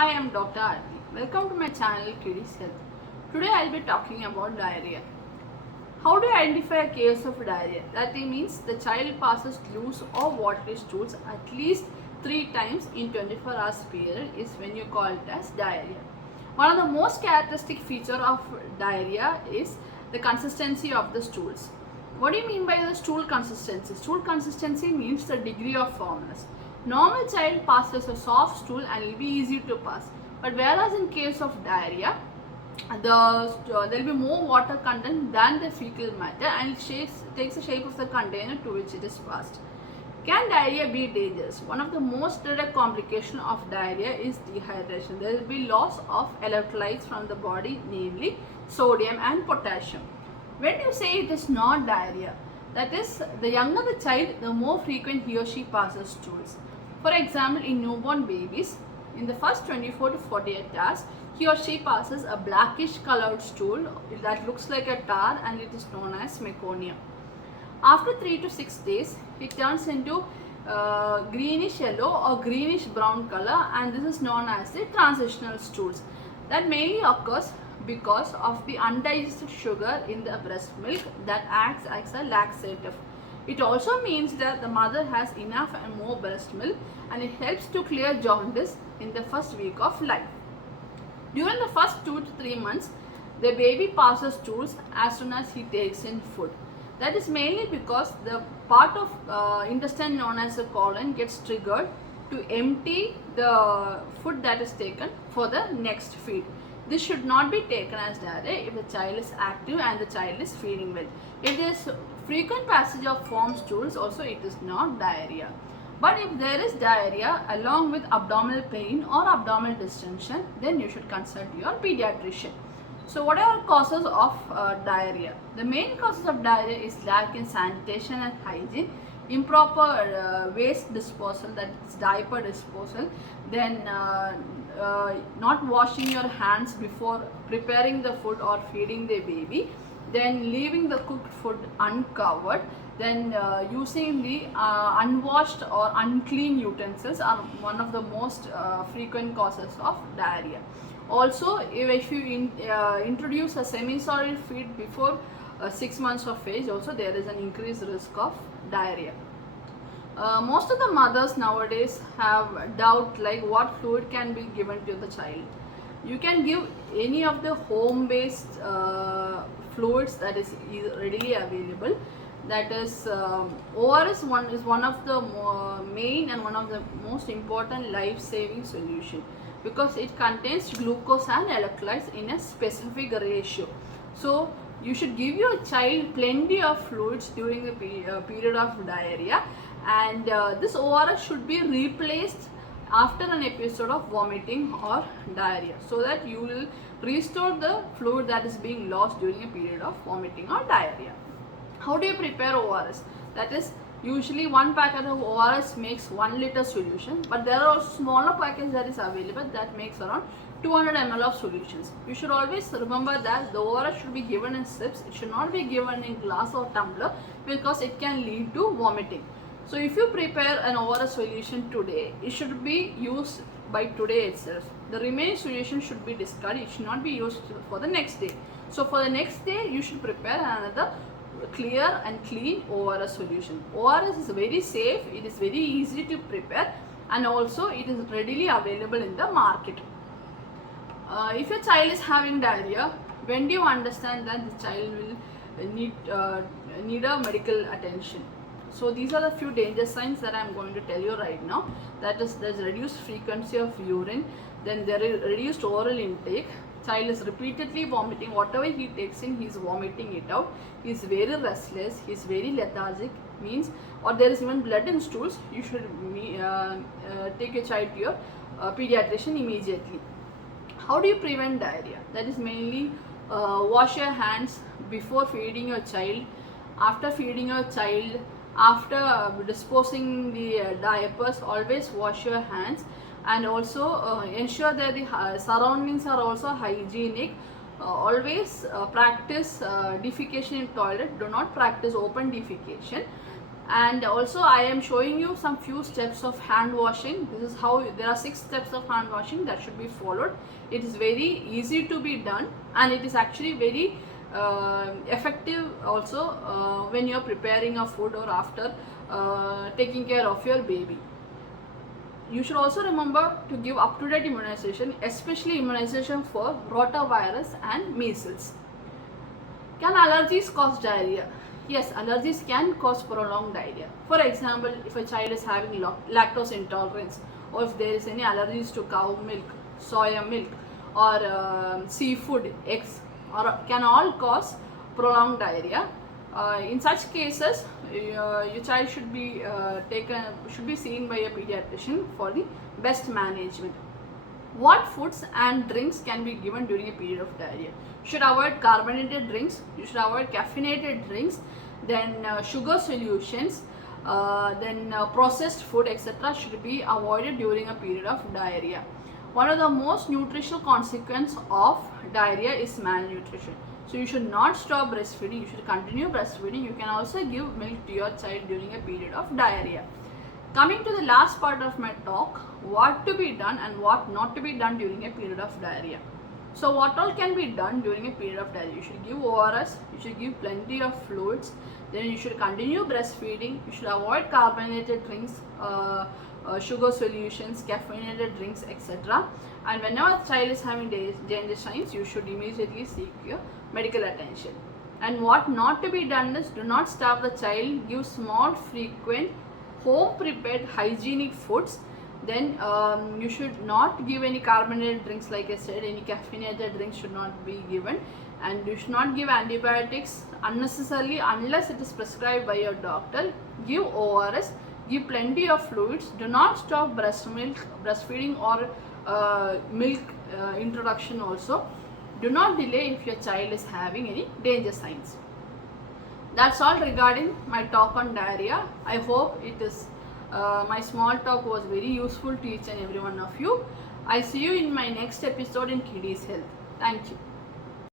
Hi, I am Dr. Arti. Welcome to my channel Kiddies Health. Today I will be talking about diarrhea. How do you identify a case of diarrhea? That means the child passes loose or watery stools at least 3 times in 24 hours period is when you call it as diarrhea. One of the most characteristic feature of diarrhea is the consistency of the stools. What do you mean by the stool consistency? Stool consistency means the degree of firmness. Normal child passes a soft stool and it will be easy to pass. But whereas in case of diarrhea, there will be more water content than the fecal matter and it takes the shape of the container to which it is passed. Can diarrhea be dangerous? One of the most direct complications of diarrhea is dehydration. There will be loss of electrolytes from the body, namely sodium and potassium. When you say it is not diarrhea, that is, the younger the child, the more frequent he or she passes stools. For example, in newborn babies, in the first 24 to 48 hours, he or she passes a blackish colored stool that looks like a tar and it is known as meconium. After 3 to 6 days, it turns into greenish yellow or greenish brown color and this is known as the transitional stools. That mainly occurs because of the undigested sugar in the breast milk that acts as a laxative. It also means that the mother has enough and more breast milk and it helps to clear jaundice in the first week of life. During the first 2 to 3 months, the baby passes stools as soon as he takes in food. That is mainly because the part of intestine known as the colon gets triggered to empty the food that is taken for the next feed. This should not be taken as diarrhea if the child is active and the child is feeding well. If there is frequent passage of formed stools, also it is not diarrhea. But if there is diarrhea along with abdominal pain or abdominal distension, then you should consult your pediatrician. So what are causes of diarrhea? The main causes of diarrhea is lack in sanitation and hygiene, improper waste disposal, that is diaper disposal, then not washing your hands before preparing the food or feeding the baby, then leaving the cooked food uncovered, then using the unwashed or unclean utensils are one of the most frequent causes of diarrhea. Also, if you introduce a semi-solid feed before 6 months of age, also there is an increased risk of diarrhea. Most of the mothers nowadays have doubt like what fluid can be given to the child. You can give any of the home-based fluids that is readily available. That is ORS is one of the main and one of the most important life-saving solution because it contains glucose and electrolytes in a specific ratio. So you should give your child plenty of fluids during the period of diarrhea, and this ORS should be replaced after an episode of vomiting or diarrhea so that you will restore the fluid that is being lost during a period of vomiting or diarrhea. How do you prepare ORS? That is, usually one packet of ORS makes 1 liter solution, but there are also smaller packets that is available that makes around 200 ml of solutions. You should always remember that the ORS should be given in sips. It should not be given in glass or tumbler because it can lead to vomiting. So if you prepare an ORS solution today, it should be used by today itself. The remaining solution should be discarded. It should not be used for the next day. So for the next day, you should prepare another clear and clean ORS solution. ORS is very safe, it is very easy to prepare, and also it is readily available in the market. If your child is having diarrhea, when do you understand that the child will need a medical attention? So these are the few danger signs that I am going to tell you right now. That is, there is reduced frequency of urine, then there is reduced oral intake, child is repeatedly vomiting, whatever he takes in he is vomiting it out, he is very restless, he is very lethargic, means, or there is even blood in stools, you should take your child to your pediatrician immediately. How do you prevent diarrhea? That is mainly wash your hands before feeding your child, after feeding your child, after disposing the diapers, always wash your hands, and also ensure that the surroundings are also hygienic. Always practice defecation in toilet. Do not practice open defecation. And also I am showing you some few steps of hand washing. This is how, there are 6 steps of hand washing that should be followed. It is very easy to be done, and it is actually very effective also when you are preparing a food or after taking care of your baby. You should also remember to give up-to-date immunization, especially immunization for rotavirus and measles. Can allergies cause diarrhea? Yes, allergies can cause prolonged diarrhea. For example, if a child is having lactose intolerance, or if there is any allergies to cow milk, soya milk, or seafood, eggs, or can all cause prolonged diarrhea. In such cases, your child should be seen by a pediatrician for the best management. What foods and drinks can be given during a period of diarrhea? You should avoid carbonated drinks, you should avoid caffeinated drinks, then sugar solutions, then processed food, etc. should be avoided during a period of diarrhea. One of the most nutritional consequences of diarrhea is malnutrition. So you should not stop breastfeeding, you should continue breastfeeding. You can also give milk to your child during a period of diarrhea. Coming to the last part of my talk, what to be done and what not to be done during a period of diarrhea. So what all can be done during a period of diarrhea? You should give ORS, you should give plenty of fluids, then you should continue breastfeeding, you should avoid carbonated drinks, sugar solutions, caffeinated drinks, etc. And whenever a child is having danger signs, you should immediately seek your medical attention. And what not to be done is, do not starve the child, give small, frequent, home prepared hygienic foods. Then you should not give any carbonated drinks, like I said, any caffeinated drinks should not be given, and you should not give antibiotics unnecessarily unless it is prescribed by your doctor. Give ORS, give plenty of fluids, do not stop breastfeeding or milk introduction also. Do not delay if your child is having any danger signs. That's all regarding my talk on diarrhea. I hope it is my small talk was very useful to each and every one of you. I see you in my next episode in Kiddies Health. Thank you.